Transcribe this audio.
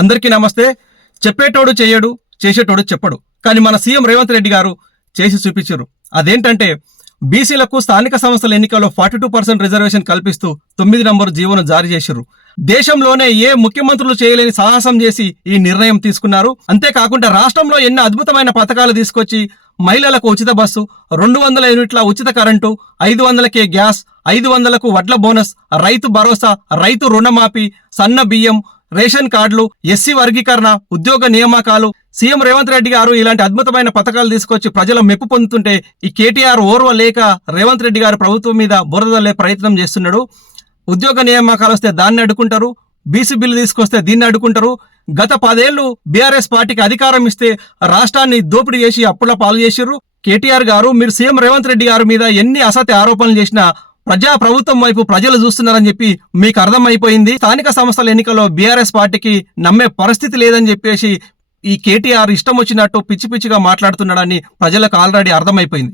అందరికీ నమస్తే. చెప్పేటోడు చెయ్యడు, చేసేటోడు చెప్పడు. కానీ మన సీఎం రేవంత్ రెడ్డి గారు చేసి చూపించారు. అదేంటంటే బీసీలకు స్థానిక సంస్థల ఎన్నికల్లో 42% రిజర్వేషన్ కల్పిస్తూ 9 నంబరు జీవోను జారీ చేశారు. దేశంలోనే ఏ ముఖ్యమంత్రులు చేయలేని సాహసం చేసి ఈ నిర్ణయం తీసుకున్నారు. అంతేకాకుండా రాష్ట్రంలో ఎన్నో అద్భుతమైన పథకాలు తీసుకొచ్చి మహిళలకు ఉచిత బస్సు, 200 యూనిట్ల ఉచిత కరెంటు, 500కే గ్యాస్, 500కు వడ్ల బోనస్, రైతు భరోసా, రైతు రుణమాఫీ, సన్న బియ్యం, రేషన్ కార్డులు, ఎస్సీ వర్గీకరణ, ఉద్యోగ నియామకాలు. సీఎం రేవంత్ రెడ్డి గారు ఇలాంటి అద్భుతమైన పథకాలు తీసుకొచ్చి ప్రజల మెప్పు పొందుతుంటే ఈ కేటీఆర్ ఓర్వ లేక రేవంత్ రెడ్డి గారు ప్రభుత్వం మీద బురదలే ప్రయత్నం చేస్తున్నాడు. ఉద్యోగ నియామకాలు వస్తే దాన్ని అడ్డుకుంటారు, బీసీ బిల్లు తీసుకొస్తే దీన్ని అడ్డుకుంటారు. గత 10 ఏళ్లు బీఆర్ఎస్ పార్టీకి అధికారం ఇస్తే రాష్ట్రాన్ని దోపిడీ చేసి అప్పుల పాలు చేసిర్రు. కేటీఆర్ గారు, మీరు సీఎం రేవంత్ రెడ్డి గారి మీద ఎన్ని అసత్య ఆరోపణలు చేసినా ప్రజా ప్రభుత్వం వైపు ప్రజలు చూస్తున్నారని చెప్పి మీకు అర్థమైపోయింది. స్థానిక సంస్థల ఎన్నికల్లో బీఆర్ఎస్ పార్టీకి నమ్మే పరిస్థితి లేదని చెప్పేసి ఈ కేటీఆర్ ఇష్టం వచ్చినట్టు పిచ్చి పిచ్చిగా మాట్లాడుతున్నాడని ప్రజలకు ఆల్రెడీ అర్థమైపోయింది.